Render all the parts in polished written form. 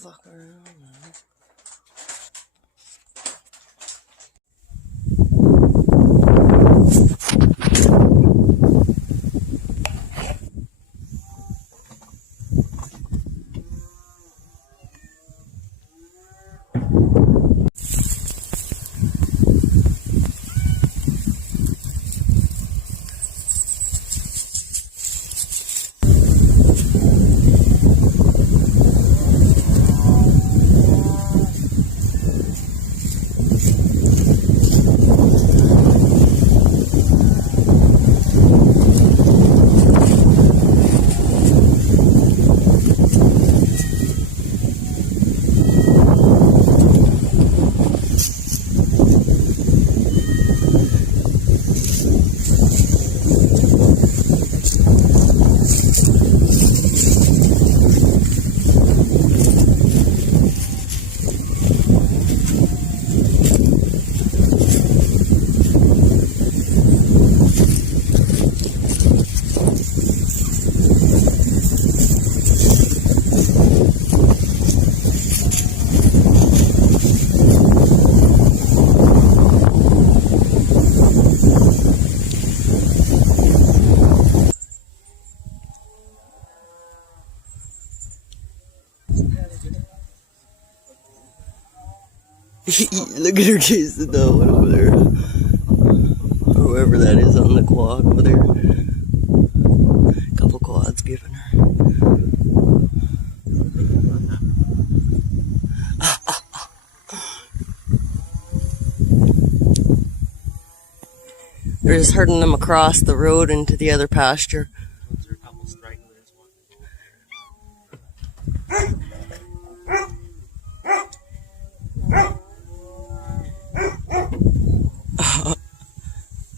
fuck around, man. Look at her chasing that one over there. Whoever that is on the quad over there. A couple quads giving her. They're just herding them across the road into the other pasture. There are a couple stragglers.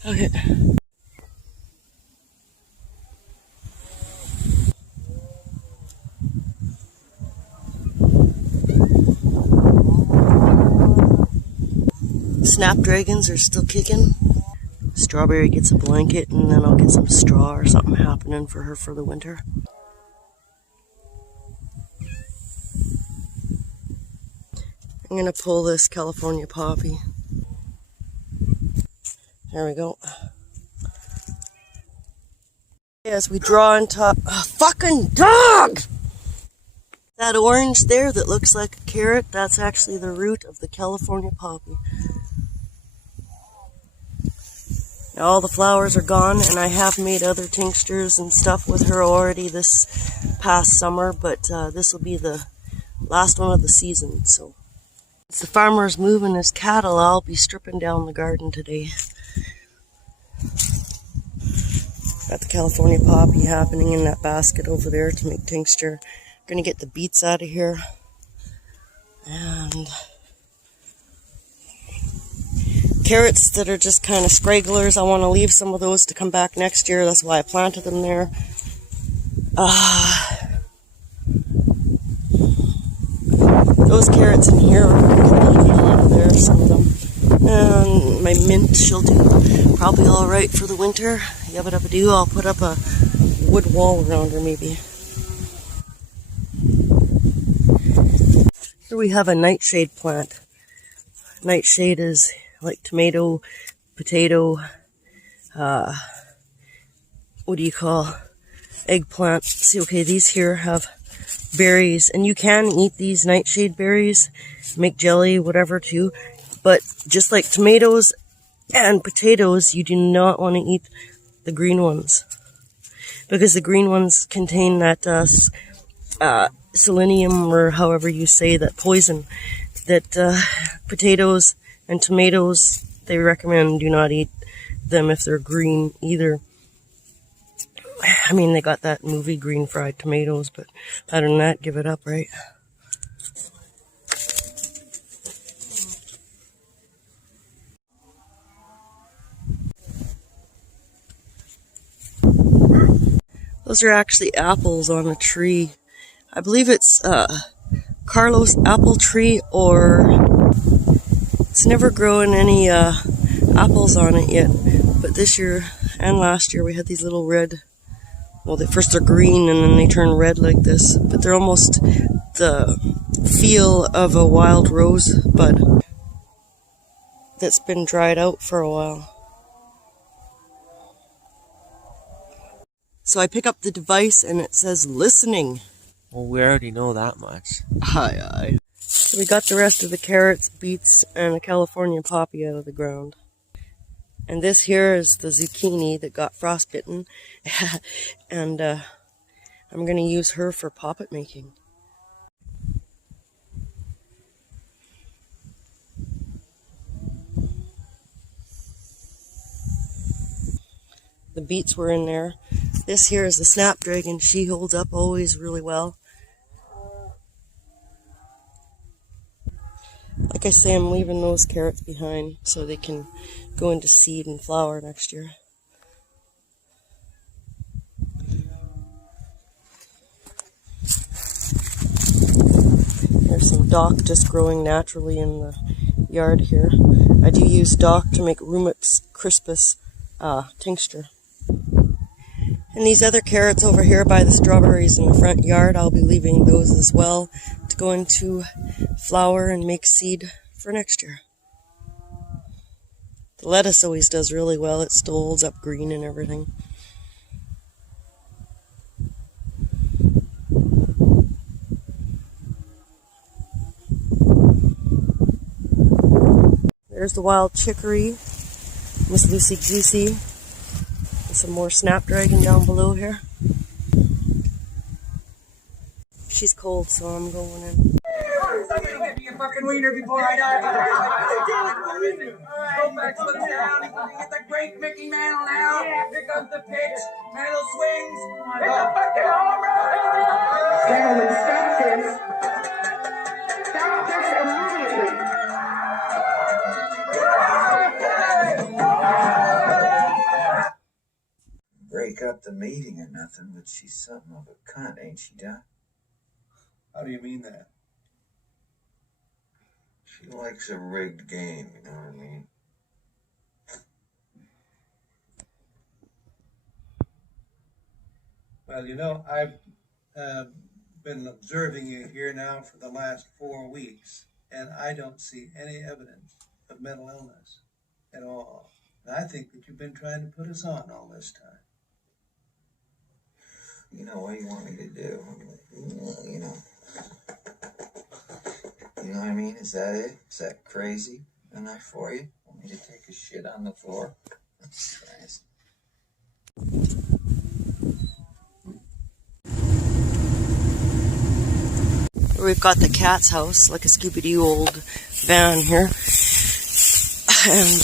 Okay. Snapdragons are still kicking. Strawberry gets a blanket, and then I'll get some straw or something happening for her for the winter. I'm gonna pull this California poppy. There we go. As we draw on top, fucking dog! That orange there that looks like a carrot, that's actually the root of the California poppy. Now all the flowers are gone, and I have made other tinctures and stuff with her already this past summer, but this will be the last one of the season. So, as the farmer's moving his cattle, I'll be stripping down the garden today. Got the California poppy happening in that basket over there to make tincture. Gonna get the beets out of here. And carrots that are just kind of scragglers, I want to leave some of those to come back next year. That's why I planted them there. Those carrots in here are going to out of there, some of them. And my mint, she'll do probably all right for the winter. Yabba dabba doo. I'll put up a wood wall around her maybe. Here we have a nightshade plant. Nightshade is like tomato, potato, what do you call, eggplant. See, okay, these here have berries, and you can eat these nightshade berries, make jelly, whatever too, but just like tomatoes and potatoes, you do not want to eat the green ones, because the green ones contain that selenium, or however you say that poison, that potatoes and tomatoes, they recommend do not eat them if they're green either. I mean, they got that movie Green Fried Tomatoes, but other than that, give it up, right? Those are actually apples on a tree. I believe it's Carlos apple tree, or it's never grown any apples on it yet. But this year and last year we had these little red, well, first they're green and then they turn red like this, but they're almost, the feel of a wild rose bud that's been dried out for a while. So I pick up the device and it says listening. Well, we already know that much. Aye, aye. So we got the rest of the carrots, beets, and a California poppy out of the ground. And this here is the zucchini that got frostbitten. And I'm going to use her for poppet making. The beets were in there. This here is the snapdragon. She holds up always really well. Like I say, I'm leaving those carrots behind so they can go into seed and flower next year. There's some dock just growing naturally in the yard here. I do use dock to make Rumix crispus tincture. And these other carrots over here by the strawberries in the front yard, I'll be leaving those as well to go into flower and make seed for next year. The lettuce always does really well. It still holds up green and everything. There's the wild chicory, Miss Lucy Goosey. Some more snapdragon down below here. She's cold, so I'm going in. Somebody get me a fucking wiener before I die. Go back, look down. Get the great Mickey Mantle now. Here comes the pitch. Mantle swings. It's a fucking home run. Gentlemen, stop this. Stop this immediately. Break up the meeting or nothing, but she's something of a cunt, ain't she, Doc? How do you mean that? She likes a rigged game, you know what I mean? Well, you know, I've been observing you here now for the last 4 weeks, and I don't see any evidence of mental illness at all. And I think that you've been trying to put us on all this time. You know, what do you want me to do? You know what I mean? Is that it? Is that crazy enough for you? Want me to take a shit on the floor? Christ. We've got the cat's house, like a Scooby-Doo old van here. And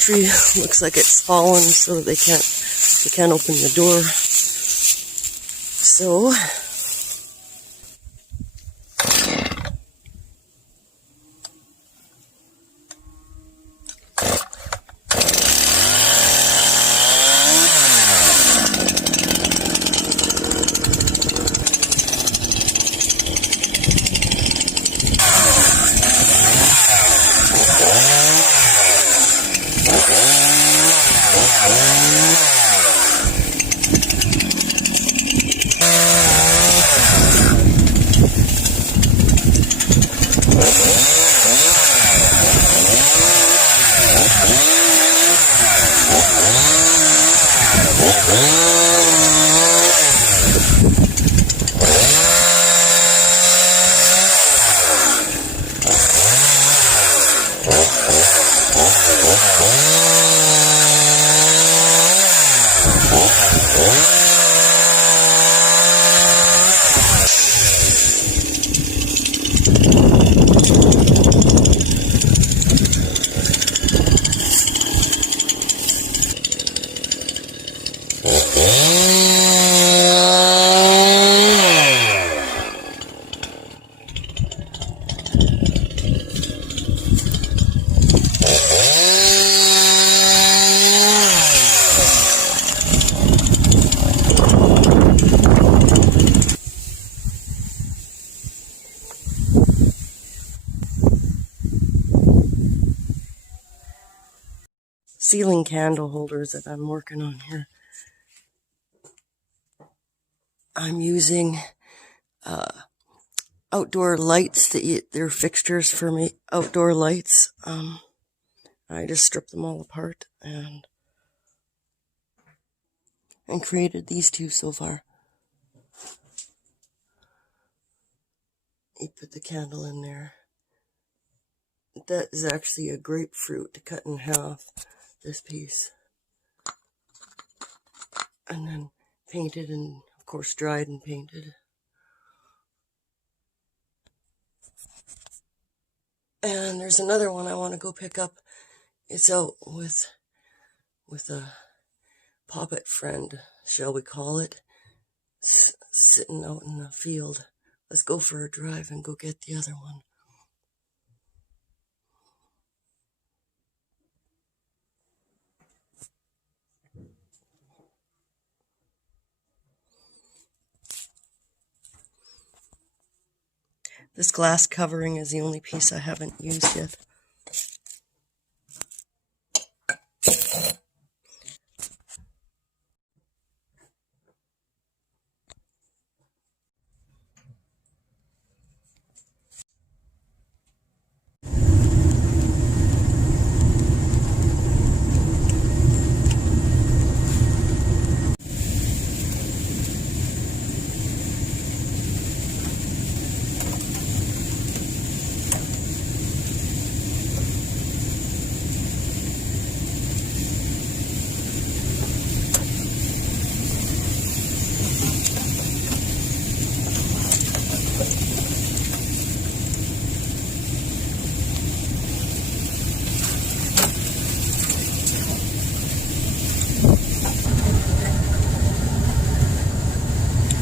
tree looks like it's fallen so that they can't open the door. So ceiling candle holders that I'm working on here. I'm using outdoor lights they're fixtures for me, outdoor lights. I just stripped them all apart and created these two so far. You put the candle in there. That is actually a grapefruit to cut in half, this piece. And then painted and, of course, dried and painted. And there's another one I want to go pick up. It's out with a poppet friend, shall we call it, sitting out in the field. Let's go for a drive and go get the other one. This glass covering is the only piece I haven't used yet.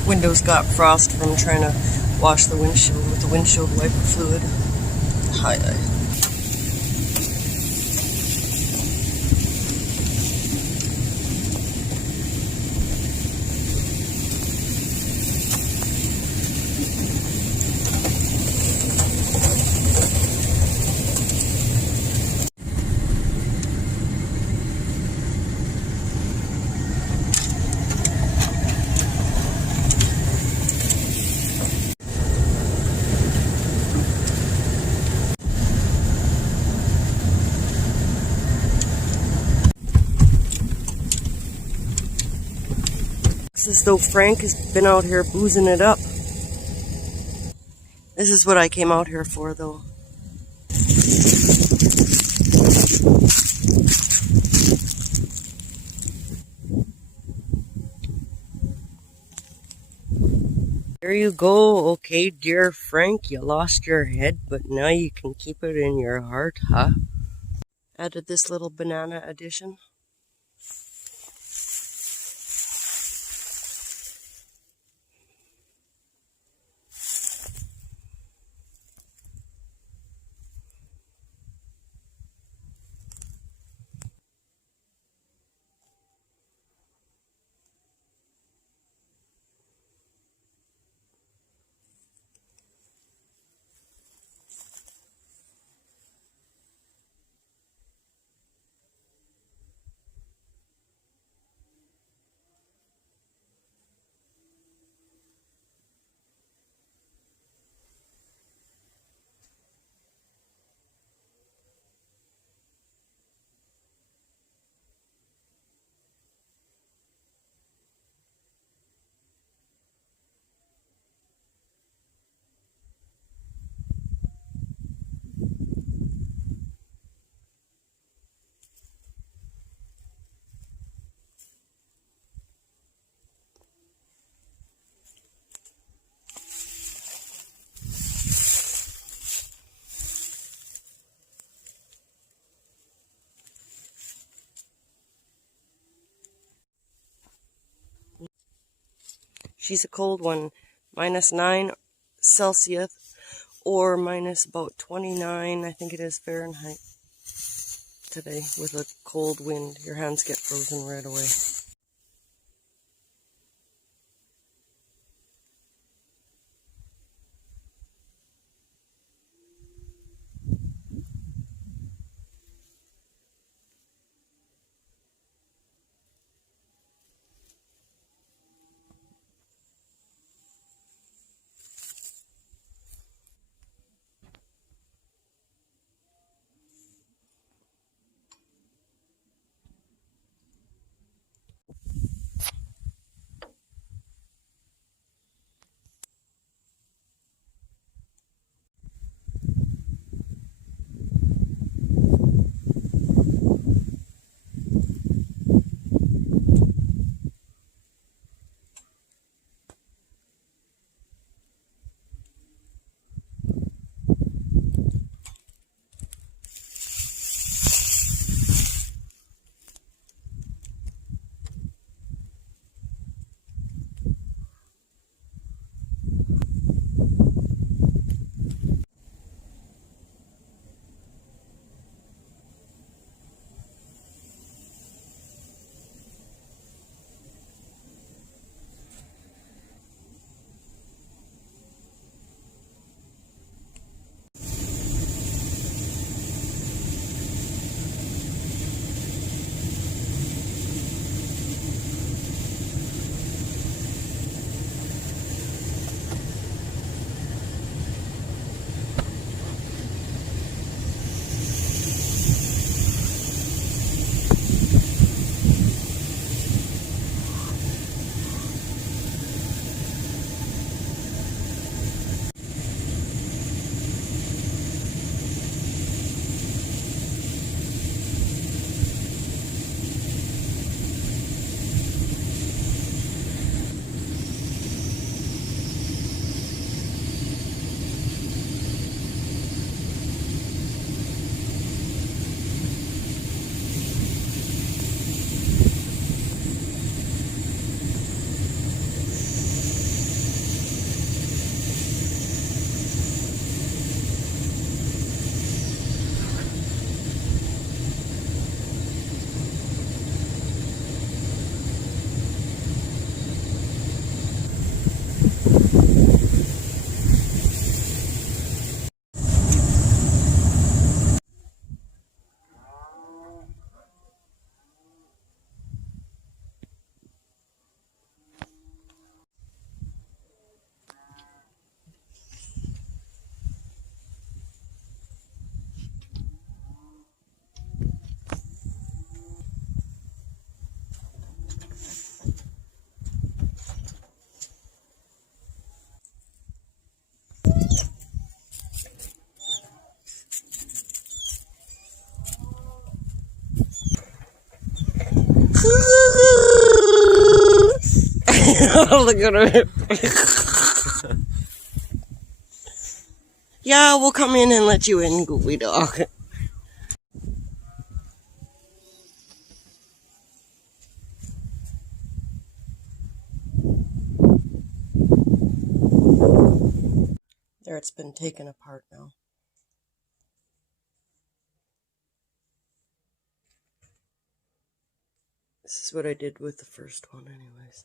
Windows got frost from trying to wash the windshield with the windshield wiper fluid. Hi. As though Frank has been out here boozing it up. This is what I came out here for, though. There you go. Okay, dear Frank, you lost your head, but now you can keep it in your heart, huh? Added this little banana addition. She's a cold one, -9 Celsius or minus about 29, I think it is, Fahrenheit today with a cold wind. Your hands get frozen right away. Look at her. Yeah, we'll come in and let you in, goofy dog. There, it's been taken apart now. This is what I did with the first one anyways.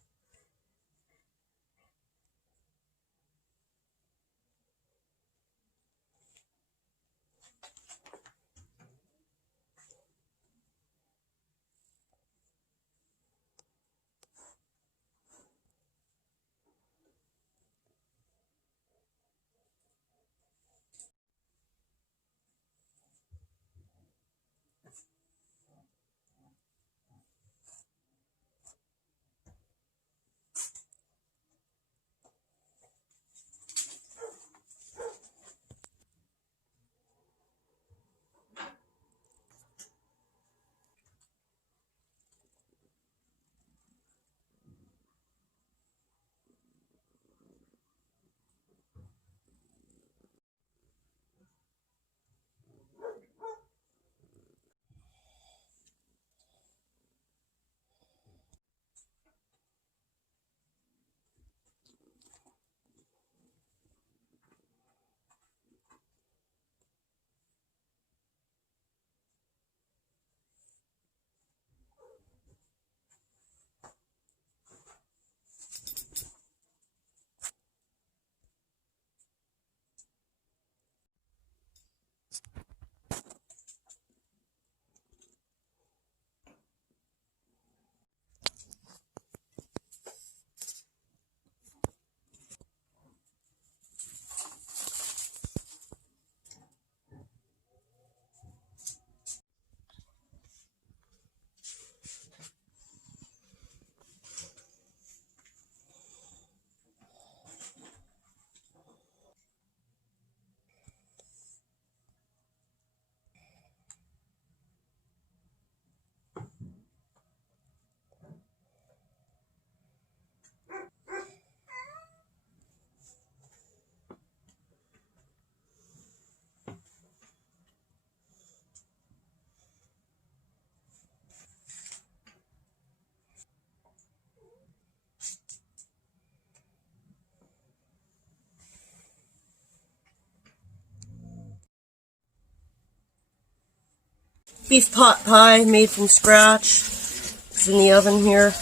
Beef pot pie made from scratch. It's in the oven here.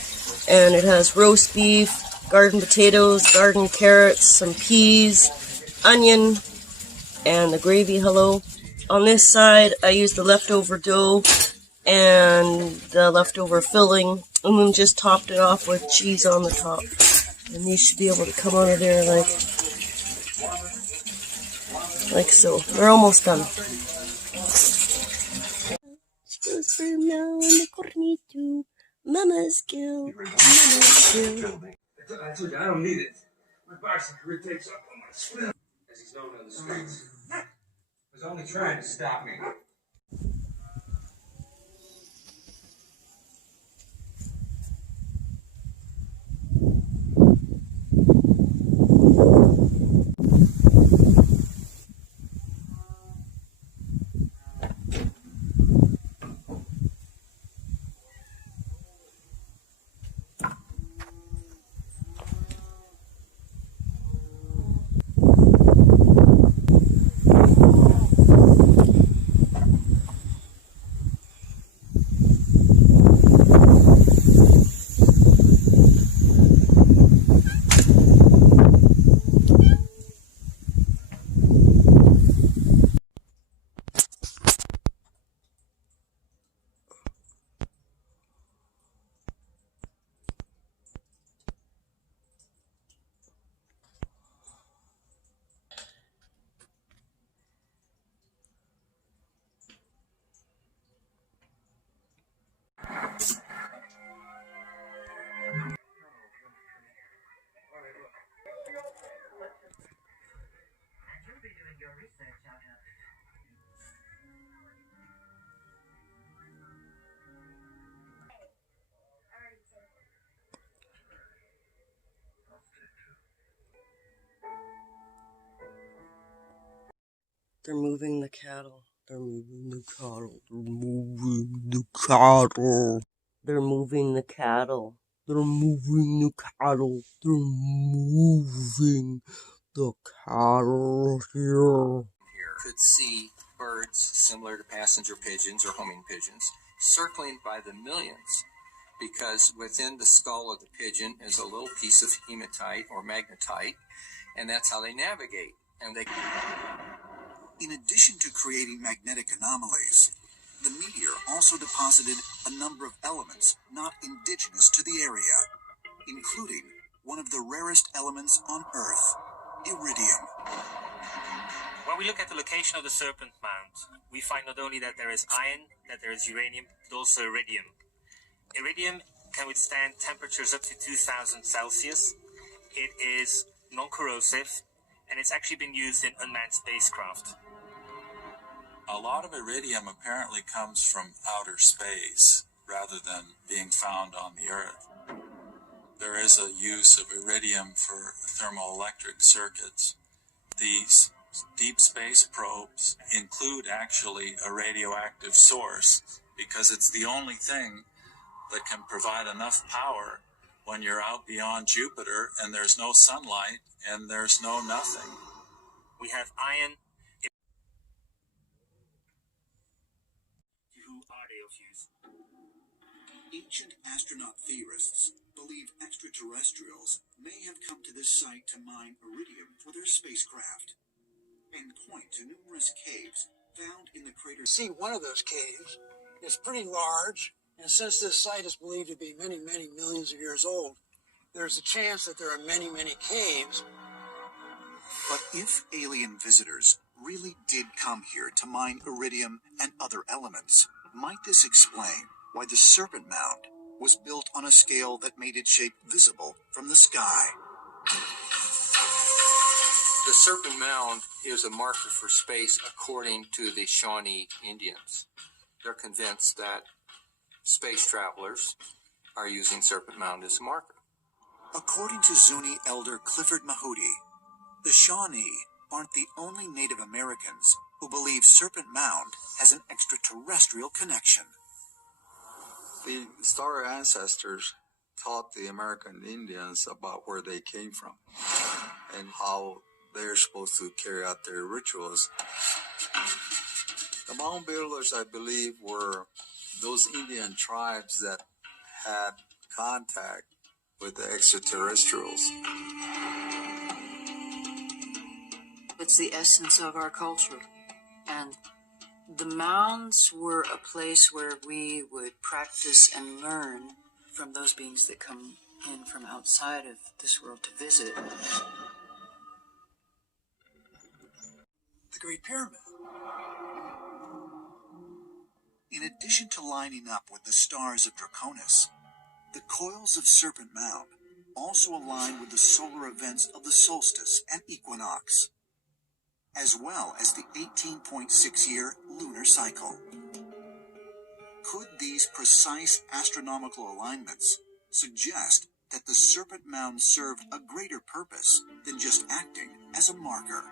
And it has roast beef, garden potatoes, garden carrots, some peas, onion, and the gravy, hello. On this side, I used the leftover dough and the leftover filling, and then just topped it off with cheese on the top. And these should be able to come out of there like so. They're almost done. Goes for now in the cornito. Mama's girl. Mama's girl. I told you, I don't need it. My boxing career takes up on my swim, as he's known on the streets. He was only trying to stop me. They're moving the cattle. They're moving the cattle. They're moving the cattle. They're moving the cattle. They're moving the cattle. They're moving the cattle here. Could see birds similar to passenger pigeons or homing pigeons circling by the millions, because within the skull of the pigeon is a little piece of hematite or magnetite, and that's how they navigate. And they. In addition to creating magnetic anomalies, the meteor also deposited a number of elements not indigenous to the area, including one of the rarest elements on Earth, iridium. When we look at the location of the Serpent Mound, we find not only that there is iron, that there is uranium, but also iridium. Iridium can withstand temperatures up to 2000 Celsius. It is non-corrosive, and it's actually been used in unmanned spacecraft. A lot of iridium apparently comes from outer space rather than being found on the Earth. There is a use of iridium for thermoelectric circuits. These deep space probes include actually a radioactive source because it's the only thing that can provide enough power when you're out beyond Jupiter and there's no sunlight and there's no nothing. We have iron. Who are they of use? Ancient astronaut theorists believe extraterrestrials may have come to this site to mine iridium for their spacecraft, and point to numerous caves found in the crater. See one of those caves. It's pretty large, and since this site is believed to be many, many millions of years old, there's a chance that there are many, many caves. But if alien visitors really did come here to mine iridium and other elements, might this explain why the Serpent Mound was built on a scale that made its shape visible from the sky? The Serpent Mound is a marker for space according to the Shawnee Indians. They're convinced that space travelers are using Serpent Mound as a marker. According to Zuni elder Clifford Mahudi, the Shawnee aren't the only Native Americans who believe Serpent Mound has an extraterrestrial connection. The Star Ancestors taught the American Indians about where they came from and how they're supposed to carry out their rituals. The mound builders, I believe, were those Indian tribes that had contact with the extraterrestrials. It's the essence of our culture. And the mounds were a place where we would practice and learn from those beings that come in from outside of this world to visit. The Great Pyramid. In addition to lining up with the stars of Draconis, the coils of Serpent Mound also align with the solar events of the solstice and equinox, as well as the 18.6-year lunar cycle. Could these precise astronomical alignments suggest that the Serpent Mound served a greater purpose than just acting as a marker?